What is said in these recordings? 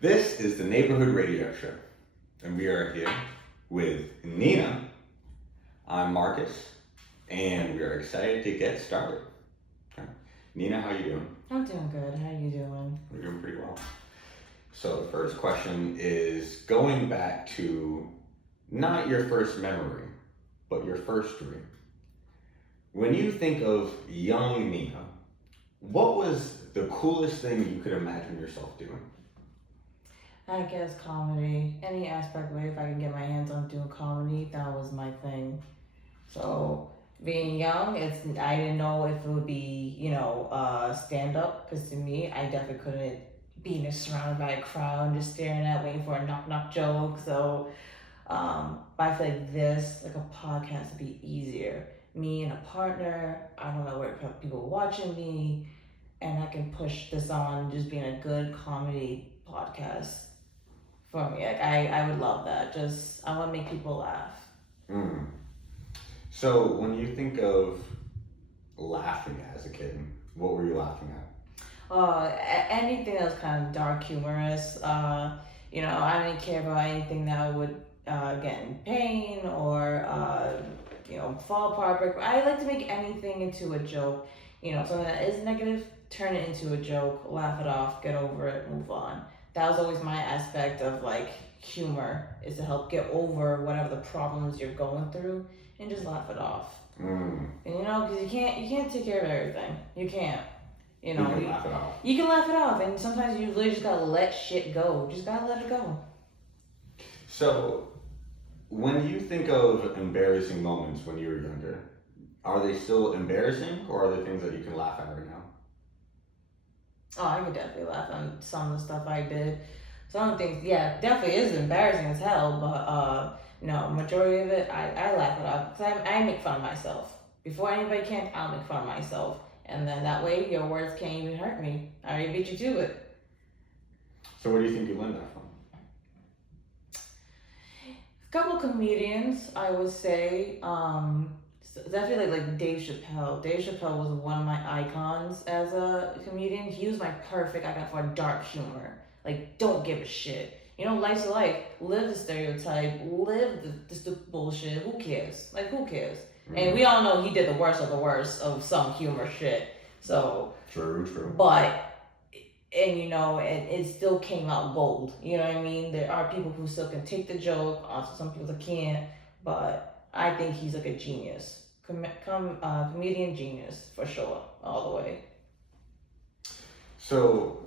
This is the Neighborhood Radio Show, and we are here with Nina. I'm Marcus, and we are excited to get started. Okay. Nina, how you doing? I'm doing good. How you doing? We're doing pretty well. So the first question is going back to not your first memory, but your first dream. When you think of young Nina, what was the coolest thing you could imagine yourself doing? I guess comedy. Any aspect of it, if I can get my hands on doing comedy, that was my thing. So being young, I didn't know if it would be, stand up, because to me, I definitely couldn't be surrounded by a crowd and just staring at, waiting for a knock joke. So, but I feel like this, like a podcast, would be easier. Me and a partner, I don't know where people watching me, and I can push this on just being a good comedy podcast for me. Like, I would love that. Just, I want to make people laugh. So when you think of laughing as a kid, what were you laughing at? Anything that was kind of dark, humorous. I didn't care about anything that would get in pain or fall apart. Break. I like to make anything into a joke. Something that is negative, turn it into a joke, laugh it off, get over it, move on. That was always my aspect of like humor, is to help get over whatever the problems you're going through and just laugh it off. And because you can't take care of everything. You can't. You can laugh it off. You can laugh it off, and sometimes you really just gotta let shit go. Just gotta let it go. So, when you think of embarrassing moments when you were younger, are they still embarrassing, or are they things that you can laugh at right now? Oh, I could definitely laugh on some of the stuff I did. Some of the things, yeah, definitely is embarrassing as hell, but no, majority of it, I laugh it off. Because I make fun of myself. Before anybody can, I'll make fun of myself. And then that way, your words can't even hurt me. I already beat you to it. So where do you think you learned that from? A couple of comedians, I would say. Definitely like Dave Chappelle. Dave Chappelle was one of my icons as a comedian. He was my perfect icon for dark humor. Like, don't give a shit. Life's life. Live the stereotype. Live the bullshit. Who cares? Like, who cares? And we all know he did the worst of the worst of some humor shit. So True. But and it still came out gold. You know what I mean? There are people who still can take the joke. Also, some people that can't. But I think he's like a genius. Comedian genius for sure, all the way. So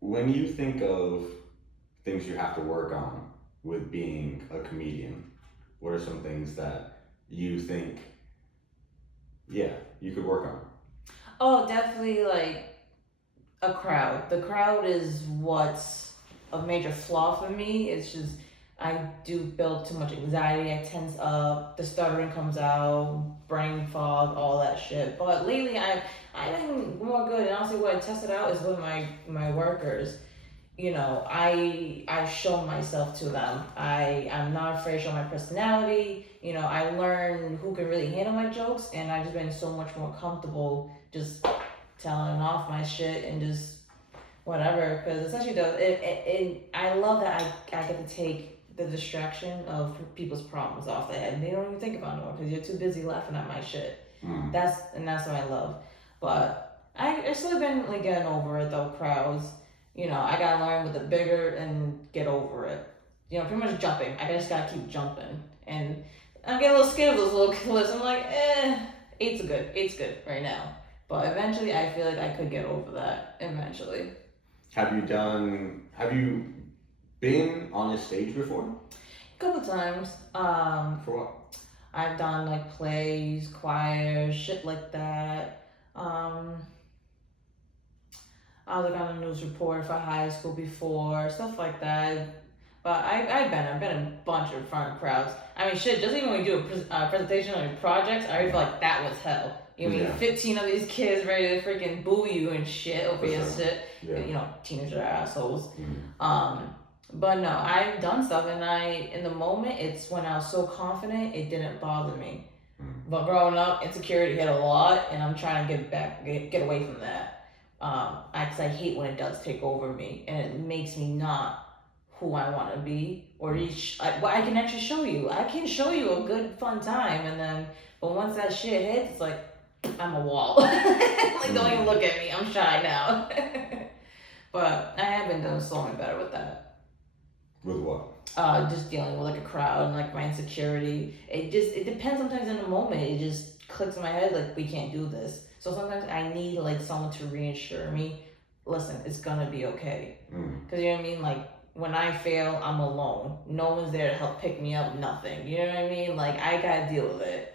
when you think of things you have to work on with being a comedian, what are some things that you think, you could work on? Oh, definitely like a crowd. The crowd is what's a major flaw for me. It's just I do build too much anxiety. I tense up. The stuttering comes out, brain fog, all that shit. But lately, I've been more good. And honestly, what I tested out is with my workers. I show myself to them. I'm not afraid to show my personality. I learn who can really handle my jokes, and I've just been so much more comfortable just telling off my shit and just whatever. Because essentially, I love that I get to take the distraction of people's problems off their head. They don't even think about it anymore because you're too busy laughing at my shit. That's what I love. But I still been like getting over it though. Crowds. I gotta learn with the bigger and get over it. Pretty much jumping. I just gotta keep jumping. And I'm getting a little scared of those little clips. I'm like, eight's good right now. But eventually I feel like I could get over that eventually. Have you been on a stage before? A couple times. For what? I've done like plays, choirs, shit like that. I was like on a news reporter for high school before, stuff like that. But I've been in a bunch of front crowds. I mean, shit, just even when we do a presentation on your projects, I already feel like that was hell. 15 of these kids ready to freaking boo you and shit over your shit. Yeah. Teenagers are assholes. But no, I've done stuff, and in the moment, it's when I was so confident, it didn't bother me. But growing up, insecurity hit a lot, and I'm trying to get away from that. Cause I hate when it does take over me and it makes me not who I want to be, or I can actually show you. I can show you a good fun time, and then but once that shit hits, it's like I'm a wall. Like don't even look at me. I'm shy now. But I have been doing so much better with that. With what? Just dealing with like a crowd and like my insecurity. It depends sometimes in the moment. It just clicks in my head like we can't do this. So sometimes I need like someone to reassure me, listen, it's gonna be okay. Cause you know what I mean? Like when I fail, I'm alone. No one's there to help pick me up, nothing. You know what I mean? Like I gotta deal with it.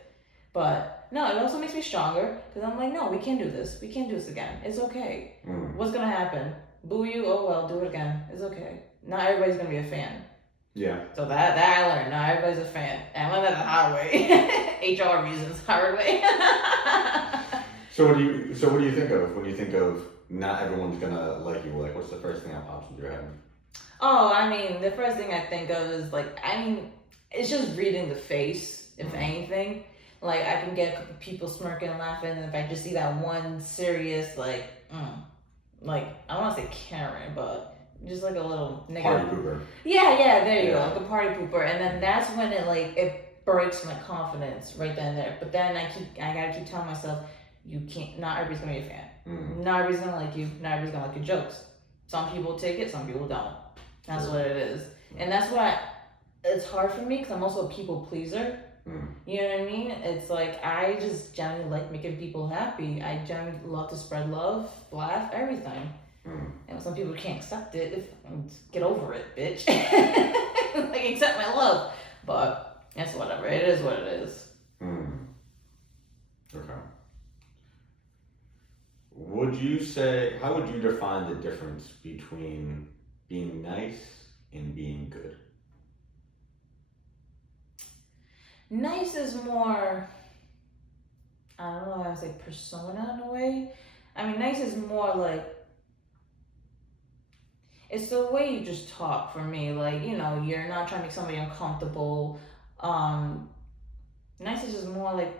But no, it also makes me stronger because I'm like, no, we can't do this. We can't do this again. It's okay. What's gonna happen? Boo you? Oh well, do it again. It's okay. Not everybody's gonna be a fan. Yeah. So that I learned. Not everybody's a fan. And I learned that the hard way. HR reasons, hard way. So what do you think of when you think of not everyone's gonna like you? Like, what's the first thing that pops into your head? Oh, I mean, the first thing I think of is like, it's just reading the face, if anything. Like, I can get a couple people smirking and laughing, and if I just see that one serious, like, I don't want to say Karen, but just like a little negative. Party pooper. Yeah, there you go, like a party pooper, and then that's when it breaks my confidence right then and there. But then I gotta keep telling myself, you can't. Not everybody's gonna be a fan. Not everybody's gonna like you. Not everybody's gonna like your jokes. Some people take it, some people don't. That's what it is, and that's why it's hard for me because I'm also a people pleaser. You know what I mean? It's like I just generally like making people happy. I generally love to spread love, laugh, everything. And some people can't accept it. Get over it, bitch. Like accept my love, but that's whatever. It is what it is. Okay. How would you define the difference between being nice and being good? Nice is more, I don't know how to say persona in a way. I mean, nice is more like, it's the way you just talk for me. Like, you know, you're not trying to make somebody uncomfortable. Nice is just more like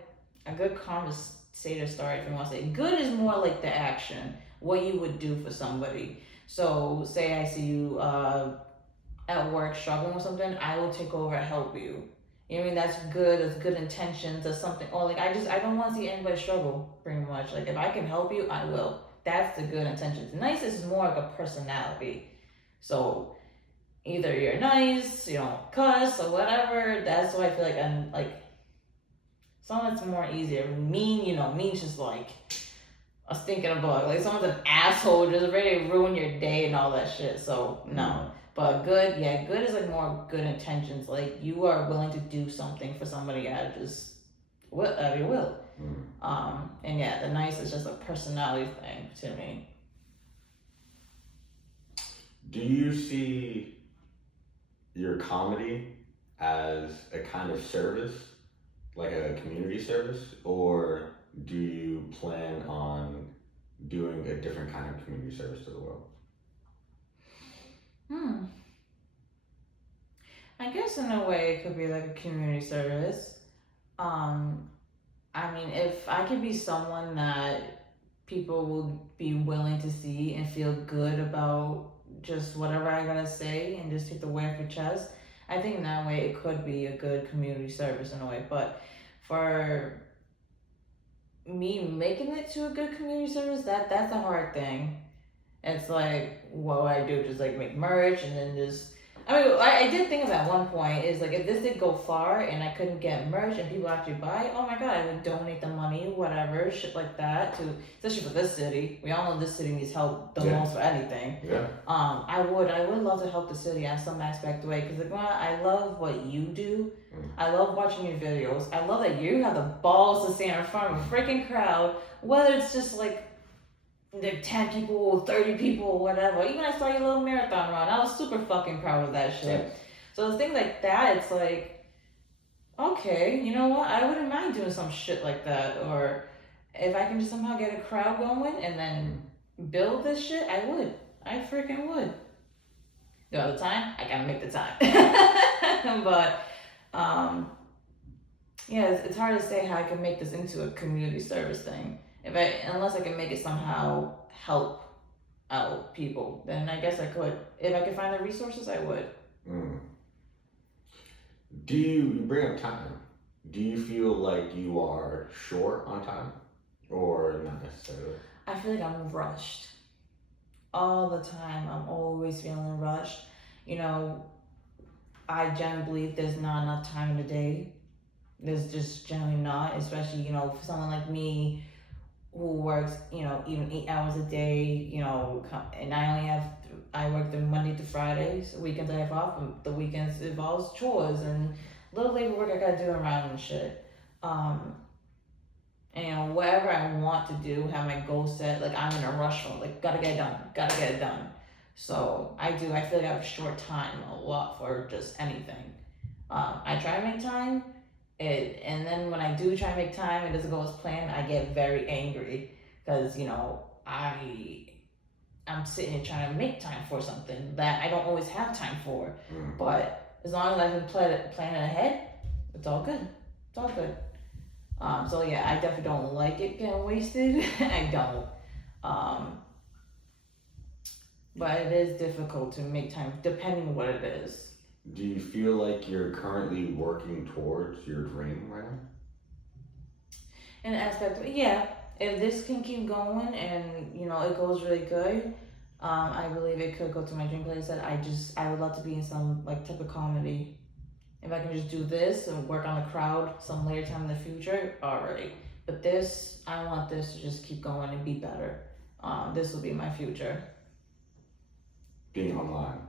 a good conversator starter, if you want to say. Good is more like the action, what you would do for somebody. So, say I see you at work struggling with something, I will take over and help you. You know what I mean? That's good. That's good intentions. That's something. Or like I don't want to see anybody struggle. Pretty much. Like if I can help you, I will. That's the good intentions. Nice is more like a personality. So either you're nice, you don't cuss or whatever. That's why I feel like I'm like someone that's more easier. Mean, mean's just like a stinking bug. Like someone's an asshole, just ready to ruin your day and all that shit. So no. But good is like more good intentions. Like you are willing to do something for somebody out of just your will. And yeah, the nice is just a personality thing to me. Do you see your comedy as a kind of service, like a community service, or do you plan on doing a different kind of community service to the world? I guess in a way it could be like a community service. I mean, if I could be someone that people will be willing to see and feel good about just whatever I gotta say and just take the weight off your chest, I think in that way it could be a good community service in a way. But for me making it to a good community service, that's a hard thing. It's like, what would I do? Just like make merch and then just, I did think of at one point is like if this did go far and I couldn't get merch and people actually buy, oh my god, I would donate the money, whatever, shit like that to, especially for this city. We all know this city needs help the most for anything. Yeah. I would love to help the city in some aspect way because like, I love what you do. I love watching your videos. I love that you have the balls to stand in front of a freaking crowd, whether it's just like 10 people, 30 people, whatever. Even I saw your little marathon run. I was super fucking proud of that shit. Yeah. So things like that, it's like, okay, you know what? I wouldn't mind doing some shit like that. Or if I can just somehow get a crowd going and then build this shit, I would. I freaking would. The other time, I gotta make the time. But, yeah, it's hard to say how I can make this into a community service thing. Unless I can make it somehow help out people, then I guess I could. If I could find the resources, I would. Mm. Do you bring up time? Do you feel like you are short on time, or not necessarily? I feel like I'm rushed all the time. I'm always feeling rushed. You know, I generally believe there's not enough time in the day. There's just generally not, especially, for someone like me who works, even 8 hours a day, and I work the Monday to Fridays, weekends I have off, and the weekends involves chores and little labor work I gotta do around and shit. And whatever I want to do, have my goals set, like I'm in a rush for, like, gotta get it done. So I feel like I have a short time a lot for just anything. I try to make time, and then when I do try to make time, it doesn't go as planned, I get very angry, because, I'm sitting here trying to make time for something that I don't always have time for. But as long as I can plan it ahead, it's all good. It's all good. So yeah, I definitely don't like it getting wasted. I don't. But it is difficult to make time, depending on what it is. Do you feel like you're currently working towards your dream right now? In the aspect of, yeah, if this can keep going and, it goes really good, I believe it could go to my dream place. That I would love to be in some, like, type of comedy. If I can just do this and work on the crowd some later time in the future, alright. But I want this to just keep going and be better. This will be my future. Being online.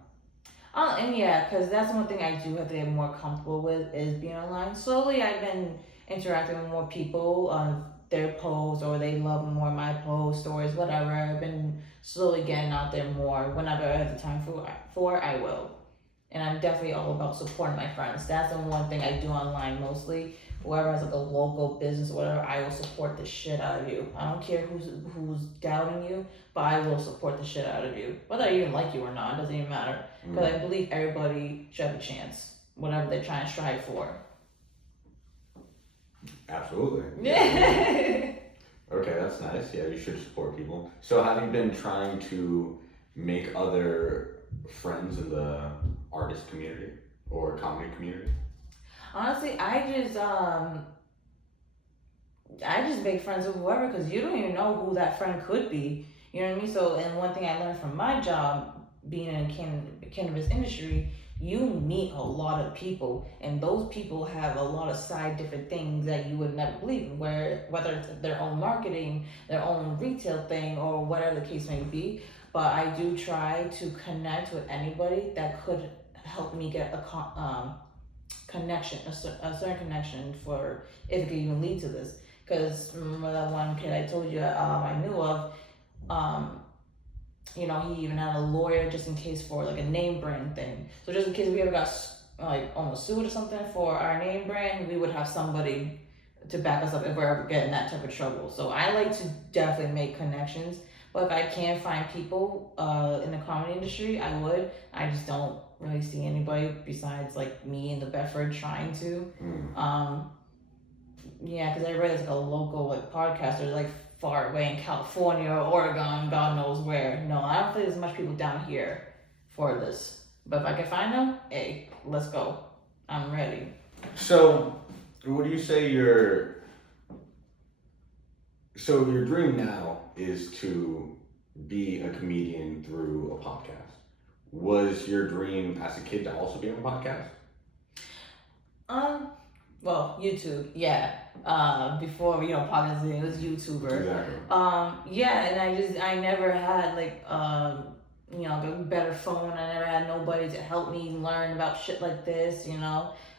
And yeah, because that's one thing I do have to get more comfortable with, is being online. Slowly, I've been interacting with more people on their posts, or they love more my post stories, whatever. I've been slowly getting out there more. Whenever I have the time for, I will. And I'm definitely all about supporting my friends. That's the one thing I do online mostly. Whoever has, like, a local business or whatever, I will support the shit out of you. I don't care who's doubting you, but I will support the shit out of you. Whether I even like you or not, it doesn't even matter. Because I believe everybody should have a chance, whatever they're trying to strive for. Absolutely. Yeah. Okay, that's nice. Yeah, you should support people. So have you been trying to make other friends in the artist community or comedy community? Honestly, I just make friends with whoever, because you don't even know who that friend could be. You know what I mean? So, and one thing I learned from my job, being in the cannabis industry, you meet a lot of people, and those people have a lot of side different things that you would never believe, whether it's their own marketing, their own retail thing, or whatever the case may be. But I do try to connect with anybody that could help me get a connection, a certain connection, for if it could even lead to this. Because remember that one kid I told you I knew of, he even had a lawyer just in case for, like, a name brand thing. So just in case we ever got, like, almost sued or something for our name brand, we would have somebody to back us up if we're ever getting that type of trouble. So I like to definitely make connections. But if I can find people in the comedy industry, I would. I just don't really see anybody besides, like, me and the Bedford trying to. Yeah, because everybody that's, like, a local, like, podcaster, like, far away in California or Oregon, God knows where. No, I don't think there's much people down here for this. But if I can find them, hey, let's go. I'm ready. So, what do you say your dream now is to be a comedian through a podcast? Was your dream as a kid to also be on a podcast? Well, YouTube, yeah. Before, podcasting, it was YouTuber. Exactly. Yeah, and I never had, like, a better phone. I never had nobody to help me learn about shit like this,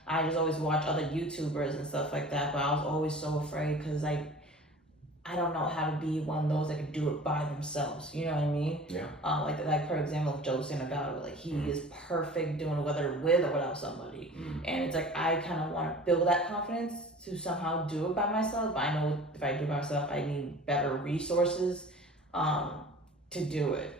I just always watch other YouTubers and stuff like that, but I was always so afraid, because I don't know how to be one of those that could do it by themselves. You know what I mean? Yeah. Like for example, Joe Acevedo, like, he is perfect doing it whether with or without somebody. And it's like, I kind of want to build that confidence to somehow do it by myself. But I know if I do it by myself, I need better resources to do it,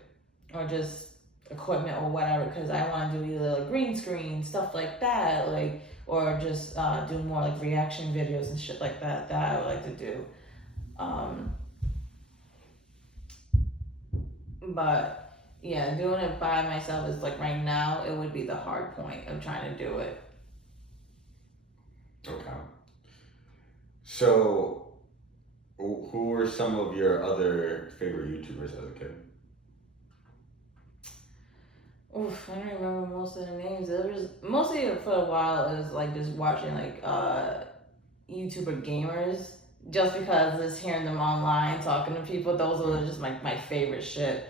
or just equipment or whatever. Because I want to do either, like, green screen stuff like that, like, or just do more, like, reaction videos and shit like that. That I would like to do. But yeah, doing it by myself is like right now, it would be the hard point of trying to do it. Okay. So, who were some of your other favorite YouTubers as a kid? Oof, I don't remember most of the names. It was mostly for a while. It was like just watching like YouTuber gamers, just because just hearing them online talking to people. Those were just like my favorite shit.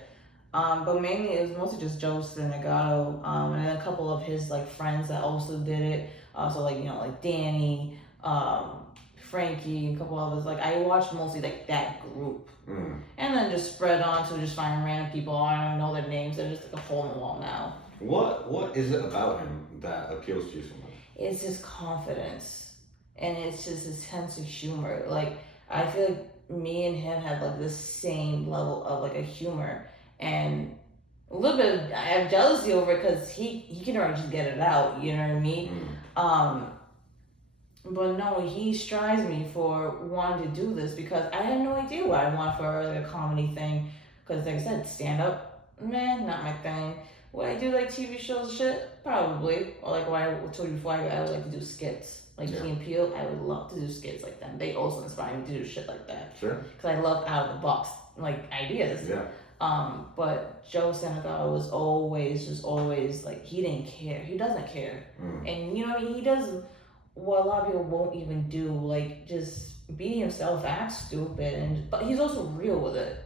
But mainly it was mostly just Joe Senegato, and then a couple of his like friends that also did it. So like like Danny, Frankie, a couple of others. Like I watched mostly like that group. And then just spread on to just finding random people. I don't know their names. They're just like a hole in the wall now. What is it about him that appeals to you so much? It's his confidence, and it's just his sense of humor. Like I feel like me and him have like the same level of like a humor, and a little bit I have jealousy over it because he can already just get it out. You know what I mean? But no, he strives me for wanting to do this because I had no idea what I wanted for like a comedy thing. Because like I said, stand up, man, not my thing. Would I do like TV shows shit? Probably. Or like what I told you before, I would like to do skits. Like Key and Peele, I would love to do skits like them. They also inspire me to do shit like that. Sure. Because I love out of the box like ideas. Yeah. But Joe Senegal was always like he didn't care. He doesn't care. And you know what I mean? He does what a lot of people won't even do, like just be himself, act stupid, but he's also real with it.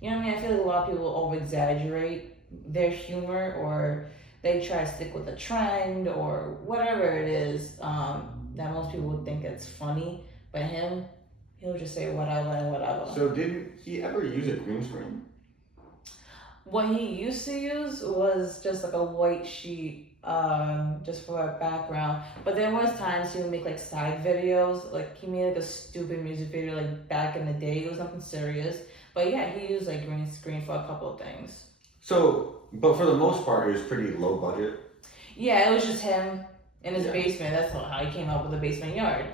You know what I mean? I feel like a lot of people over exaggerate their humor, or they try to stick with the trend or whatever it is that most people would think it's funny. But him, he'll just say whatever and whatever. So did he ever use a green screen? What he used to use was just like a white sheet, just for a background. But there was times he would make like side videos. Like he made like a stupid music video like back in the day. It was nothing serious. But yeah, he used like green screen for a couple of things. So, but for the most part, it was pretty low budget. Yeah, it was just him in his basement. That's how he came up with the basement yard.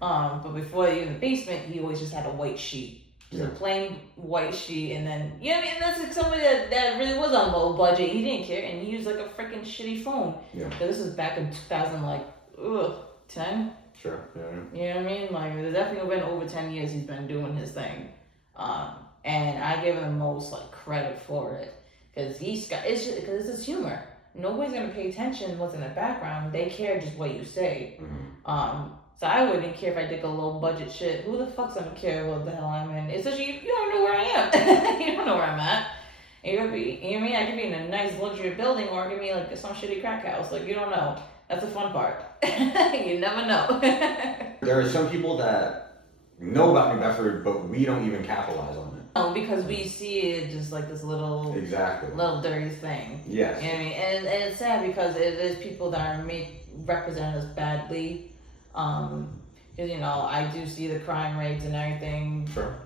But before even the basement, he always just had a white sheet. Just a plain white sheet, and then you know what I mean. That's like somebody that really was on low budget. He didn't care, and he used like a freaking shitty phone. So this was back in 2010. Sure. Yeah. You know what I mean? Like it's definitely been over 10 years he's been doing his thing, and I give him the most like credit for it because it's his humor. Nobody's gonna pay attention what's in the background. They care just what you say. So I wouldn't care if I did a low budget shit. Who the fuck's gonna care what the hell I'm in? Especially if you don't know where I am. You don't know where I'm at. You know what I mean? I could be in a nice luxury building, or it could be like some shitty crack house. Like you don't know. That's the fun part. You never know. There are some people that know about New Bedford, but we don't even capitalize on it. Oh, because we see it just like this little dirty thing. Yes. You know what I mean? And it's sad because it is people that are represented us badly. Because I do see the crime rates and everything. Sure.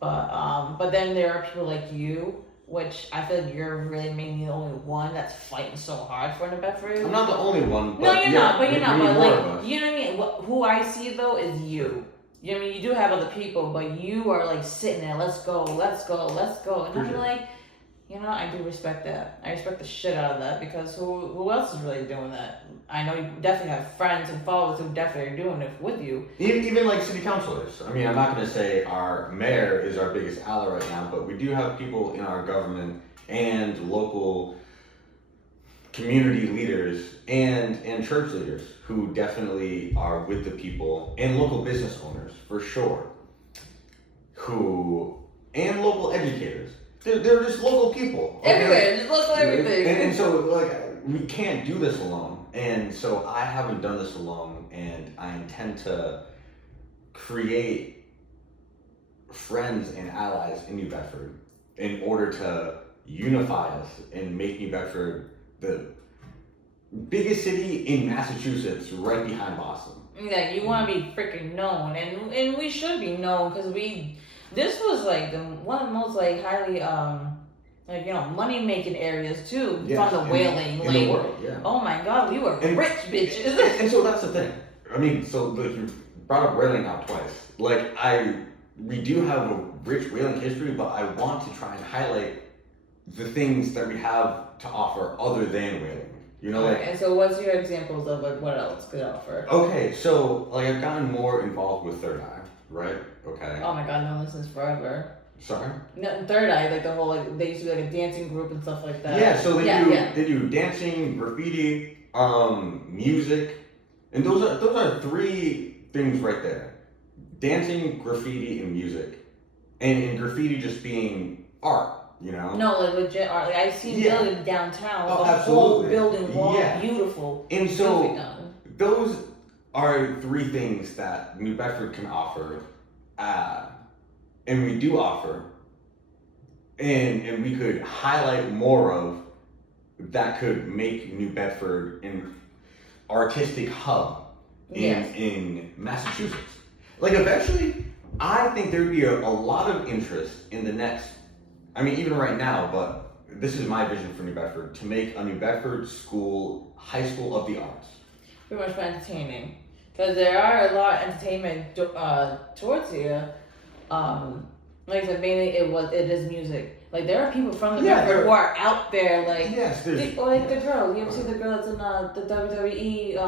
But then there are people like you, which I feel like you're really maybe the only one that's fighting so hard for New Bedford. I'm not the only one. But no, you're not. But you're not. But like, you know what I mean? Who I see though is you. You know what I mean? You do have other people, but you are like sitting there. Let's go. And I'm like, I do respect that. I respect the shit out of that because who else is really doing that? I know you definitely have friends and followers who definitely are doing it with you. Even like city councilors. I mean, I'm not going to say our mayor is our biggest ally right now, but we do have people in our government and local community leaders and church leaders who definitely are with the people, and local business owners for sure, and local educators. They're just local people. Everywhere, just local everything. And so, like, we can't do this alone. And so I haven't done this alone, and I intend to create friends and allies in New Bedford in order to unify us and make New Bedford the biggest city in Massachusetts, right behind Boston. Yeah, you want to be freaking known, and we should be known because this was like one of the most like highly money making areas too. Yes, from the whaling, in the world, yeah. Oh my God, we were rich bitches. And so that's the thing. I mean, so like you brought up whaling out twice. Like we do have a rich whaling history, but I want to try and highlight the things that we have to offer other than whaling. You know, like. And so, what's your examples of like what else could offer? Okay, so like I've gotten more involved with Third Eye, right? Okay. Oh my god, no, this is forever. Sorry. No, Third Eye, like the whole like they used to be like a dancing group and stuff like that. Yeah, so they do dancing, graffiti, music, and those are three things right there: dancing, graffiti, and music, and graffiti just being art. You know? No, like legit art. Like I see buildings downtown. Oh, the whole building wall beautiful. And so those are three things that New Bedford can offer, and we do offer, and we could highlight more of that could make New Bedford an artistic hub in Massachusetts. Like eventually, I think there'd be a lot of interest in the next. I mean, even right now, but this is my vision for New Bedford, to make a New Bedford high school of the arts. Pretty much for entertaining. Because there are a lot of entertainment towards here. Like I said, mainly it is music. Like there are people from the Bedford who are out there, like like the girl. You ever see the girl that's in the WWE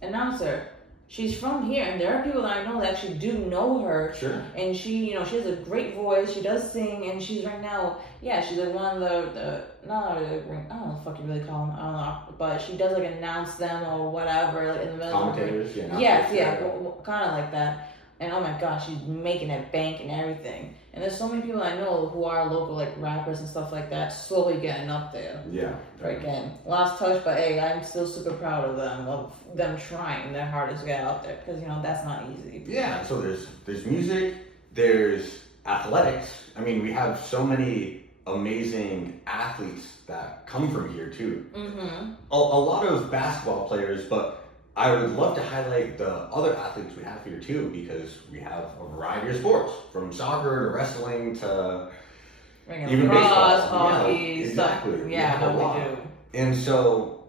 announcer? She's from here, and there are people that I know that actually do know her. Sure. And she, she has a great voice. She does sing, and she's right now, she's like one of the not I don't know what the fuck you really call them. I don't know, but she does like announce them or whatever, like in the middle. Commentators, kind of like that. And oh my gosh, she's making it bank and everything. And there's so many people I know who are local, like rappers and stuff like that, slowly getting up there. Yeah. Again, last touch, but hey, I'm still super proud of them trying their hardest to get out there, because that's not easy. Yeah. So there's music, there's athletics. I mean, we have so many amazing athletes that come from here too. Mm-hmm. A lot of basketball players, but I would love to highlight the other athletes we have here too, because we have a variety of sports, from soccer to wrestling to even baseball, hockey, exactly. Stuff. Yeah, we do. And so,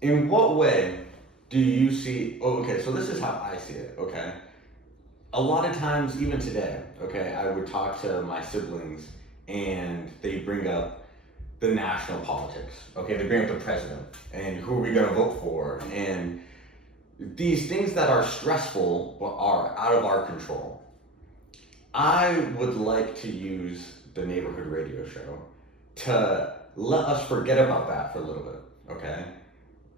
in what way do you see? Oh, okay. So this is how I see it. Okay. A lot of times, even today, okay, I would talk to my siblings, and they bring up the national politics. Okay, they bring up the president and who are we going to vote for, and these things that are stressful but are out of our control. I would like to use the neighborhood radio show to let us forget about that for a little bit, okay?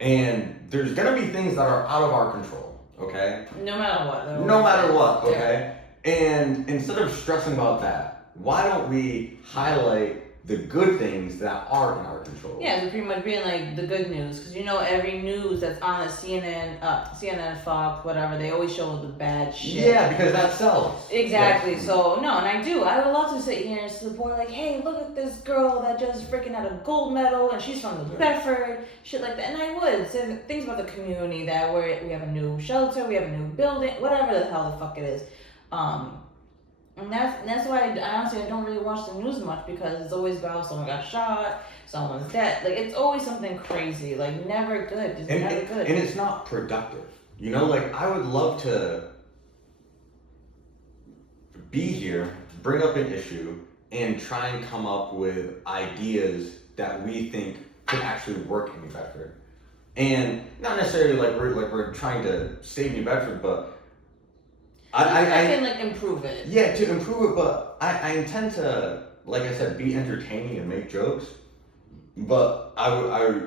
And there's going to be things that are out of our control, okay? No matter what. No matter what, okay? Yeah. And instead of stressing about that, why don't we highlight the good things that are in our control? Yeah, so pretty much being like the good news, because every news that's on the CNN, Fox, whatever, they always show the bad shit. Yeah, because that sells. Exactly. Yeah. So no, and I would love to sit here and support, like, hey, look at this girl that just freaking had a gold medal, and she's from the Bedford, shit like that. And I would say things about the community, that we have a new shelter, we have a new building, whatever the hell the fuck it is. And that's why I don't really watch the news much, because it's always about someone got shot, someone's dead. Like, it's always something crazy. Like, never good. Just never good. And it's not productive. Like, I would love to be here, bring up an issue, and try and come up with ideas that we think could actually work in New Bedford. And not necessarily like we're trying to save New Bedford, but I can improve it. Yeah, to improve it, but I intend to, like I said, be entertaining and make jokes. But I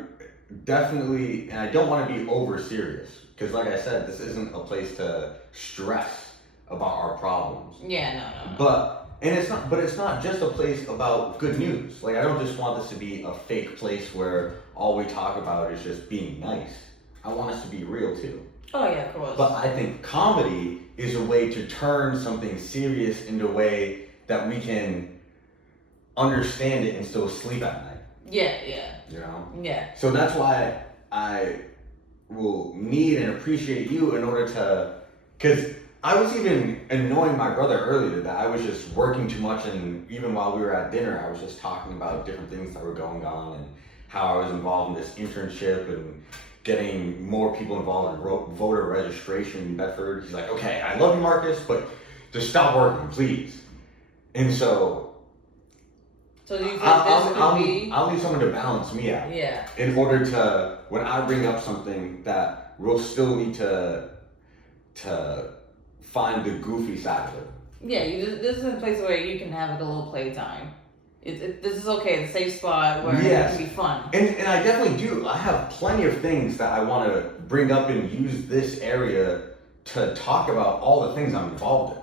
definitely, and I don't want to be over serious, because like I said, this isn't a place to stress about our problems. Yeah, no. But it's not just a place about good news. Like, I don't just want this to be a fake place where all we talk about is just being nice. I want us to be real too. Oh yeah, of course. But I think comedy is a way to turn something serious into a way that we can understand it and still sleep at night. Yeah. Yeah. So that's why I will need and appreciate you in order to, because I was even annoying my brother earlier that I was just working too much, and even while we were at dinner, I was just talking about different things that were going on and how I was involved in this internship and getting more people involved in voter registration in Bedford. He's like, okay, I love you, Marcus, but just stop working, please. And so do you think this could be? I'll need someone to balance me out. Yeah. In order to, when I bring up something that we'll still need to find the goofy side of it. Yeah, this is a place where you can have like a little playtime. This is okay, it's a safe spot where it can be fun. And I definitely do. I have plenty of things that I want to bring up and use this area to talk about all the things I'm involved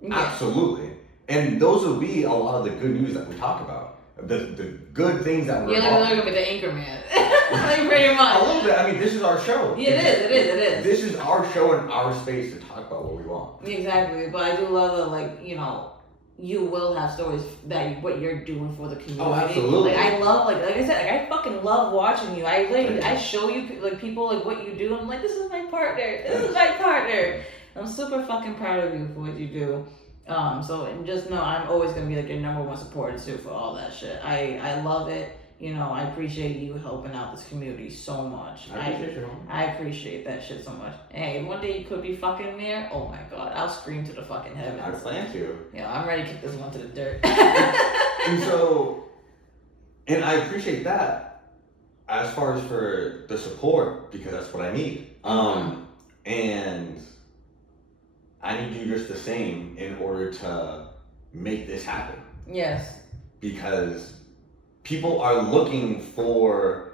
in. Yeah. Absolutely. And those will be a lot of the good news that we talk about. The good things that we're involved in. You're going to be the anchor man. Like pretty much. A little bit. I mean, this is our show. Yeah, it is. This is our show and our space to talk about what we want. Exactly. But I do love that, like, you know, you will have stories that what you're doing for the community. Oh, absolutely. Like, I love, like I said, like, I fucking love watching you. I show you, like, people, like, what you do. I'm like, this is my partner. This is my partner. I'm super fucking proud of you for what you do. So and just know I'm always gonna be like your number one supporter too for all that shit. I love it. You know, I appreciate you helping out this community so much. I appreciate that shit so much. Hey, one day you could be fucking there. Oh my god, I'll scream to the fucking heavens. I plan to. Yeah, I'm ready to kick this one to the dirt. and I appreciate that as far as for the support because that's what I need. And I need to do just the same in order to make this happen. Yes. Because people are looking for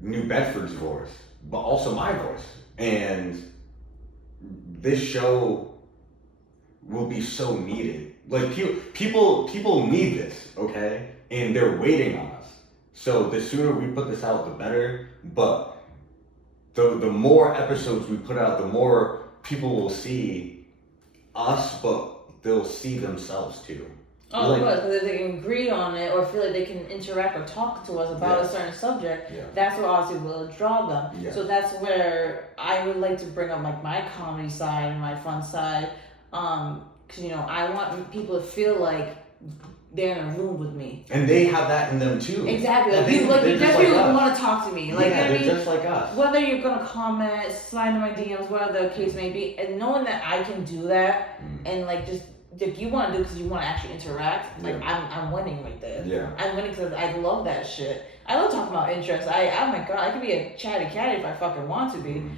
New Bedford's voice, but also my voice. And this show will be so needed. Like people need this, okay? And they're waiting on us. So the sooner we put this out, the better. But the more episodes we put out, the more people will see us, but they'll see themselves too. Oh, like, because if they can agree on it or feel like they can interact or talk to us about a certain subject, that's what obviously will draw them. Yeah. So that's where I would like to bring up like my comedy side and my fun side, because you know I want people to feel like they're in a room with me. And they have that in them too. Exactly. Like you definitely want to talk to me. Like, yeah, they're just like us. Whether you're going to comment, slide into my DMs, whatever the case may be, and knowing that I can do that, and like just, if you want to do it because you want to actually interact, like I'm winning right there. Yeah. I'm winning because I love that shit. I love talking about interests. Oh my god, I could be a chatty catty if I fucking want to be.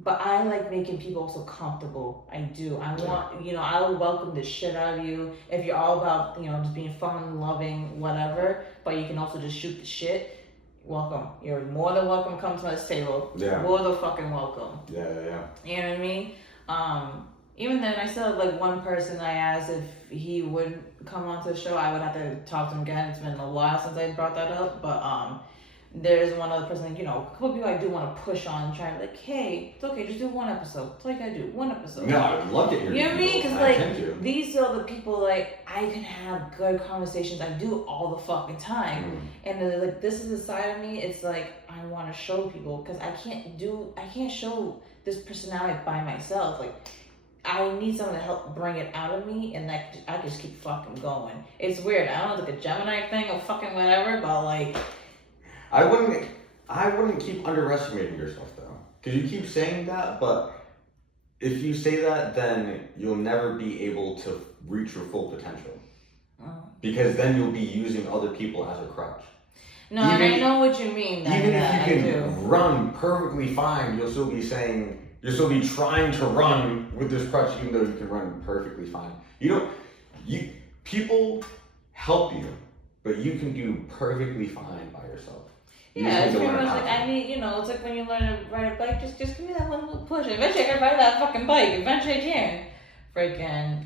But I like making people also comfortable. I do. I want, you know, I'll welcome the shit out of you. If you're all about, you know, just being fun, loving, whatever, but you can also just shoot the shit, welcome. You're more than welcome to come to this table. Yeah. More than fucking welcome. Yeah. You know what I mean? Even then, I still have like one person I asked if he would come onto the show. I would have to talk to him again. It's been a while since I brought that up, but there's one other person, you know, a couple people I do want to push on and try to be like, hey, it's okay, just do one episode. That's all you gotta do, one episode. No, I would love to hear you. Know what I mean? Because like these are the people like I can have good conversations. I do all the fucking time, and they're like this is the side of me. It's like I want to show people because I can't show this personality by myself. Like I need someone to help bring it out of me, and that I just keep fucking going. It's weird. I don't know, like a Gemini thing or fucking whatever, but like. I wouldn't keep underestimating yourself though, because you keep saying that, but if you say that, then you'll never be able to reach your full potential, because then you'll be using other people as a crutch. No, and I know what you mean. Even if you can run perfectly fine, you'll still be trying to run with this crutch, even though you can run perfectly fine. People help you, but you can do perfectly fine by yourself. Yeah, it's pretty much like I need, you know, it's like when you learn to ride a bike, just give me that one little push. Eventually I can ride that fucking bike. Eventually I can. Freaking,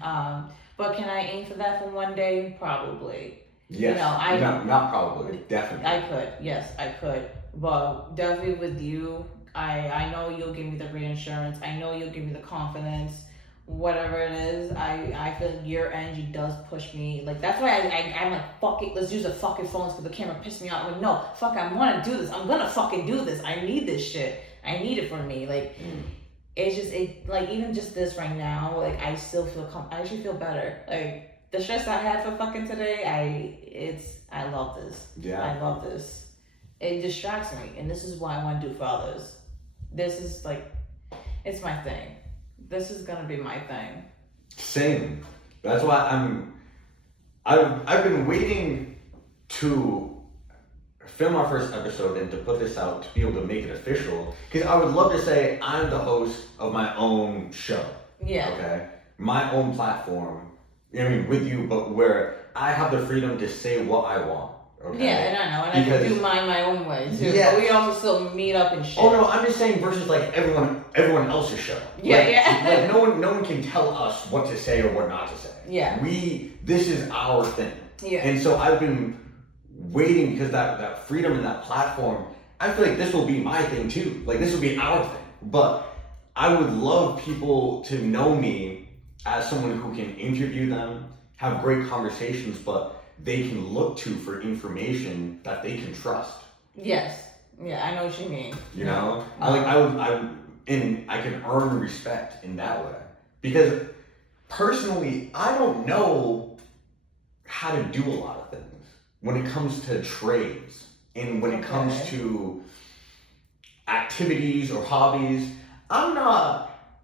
but can I aim for that for one day? Probably. Yes. You know, not probably. Definitely. I could. Yes, I could. But definitely with you, I know you'll give me the reinsurance. I know you'll give me the confidence. Whatever it is, I feel like your energy does push me. Like that's why I'm like, fuck it, let's use the fucking phones because the camera pissed me off. I'm like, no, fuck, I want to do this. I'm gonna fucking do this. I need this shit. I need it for me. Like, it's just like even just this right now. Like I still feel I actually feel better. Like the stress I had for fucking today, I love this. Yeah, I love this. It distracts me, and this is what I want to do for others. This is like, it's my thing. This is gonna be my thing. Same. That's why I've been waiting to film our first episode and to put this out to be able to make it official. Because I would love to say I'm the host of my own show. Yeah. Okay. My own platform. I mean, with you, but where I have the freedom to say what I want. Okay. Yeah, and I know, and I can do mine my own way too. Yes. But we also still meet up and shit. Oh no, I'm just saying versus like everyone else's show. Yeah, like, yeah. Like no one can tell us what to say or what not to say. Yeah. This is our thing. Yeah. And so I've been waiting because that freedom and that platform, I feel like this will be my thing too. Like this will be our thing. But I would love people to know me as someone who can interview them, have great conversations, but they can look to for information that they can trust. Yes. Yeah, I know what you mean. You know? And I can earn respect in that way. Because personally, I don't know how to do a lot of things when it comes to trades and when it comes to activities or hobbies. I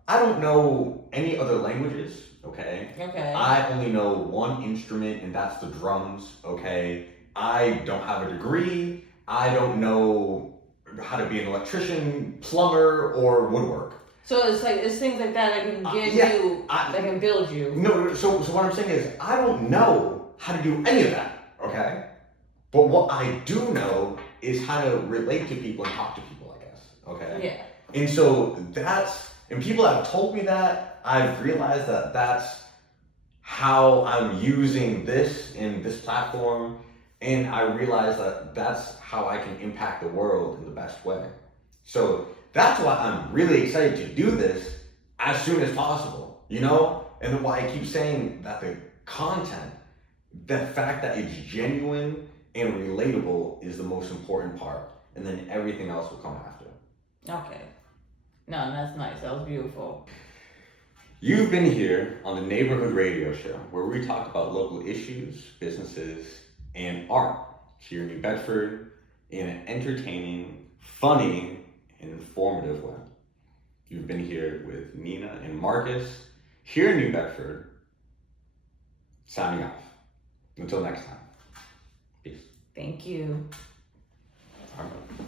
don't know any other languages. Okay. I only know one instrument, and that's the drums. Okay. I don't have a degree. I don't know how to be an electrician, plumber, or woodwork. So it's things like that can give you, that can build you. No. So what I'm saying is, I don't know how to do any of that. Okay. But what I do know is how to relate to people and talk to people. I guess. Okay. Yeah. And so and people have told me that. I've realized that that's how I'm using this in this platform, and I realize that that's how I can impact the world in the best way. So that's why I'm really excited to do this as soon as possible, you know? And why I keep saying that the content, the fact that it's genuine and relatable is the most important part, and then everything else will come after. Okay. No, that's nice. That was beautiful. You've been here on the Neighborhood Radio Show, where we talk about local issues, businesses, and art here in New Bedford in an entertaining, funny, and informative way. You've been here with Nina and Marcus here in New Bedford, signing off. Until next time. Peace. Thank you. All right.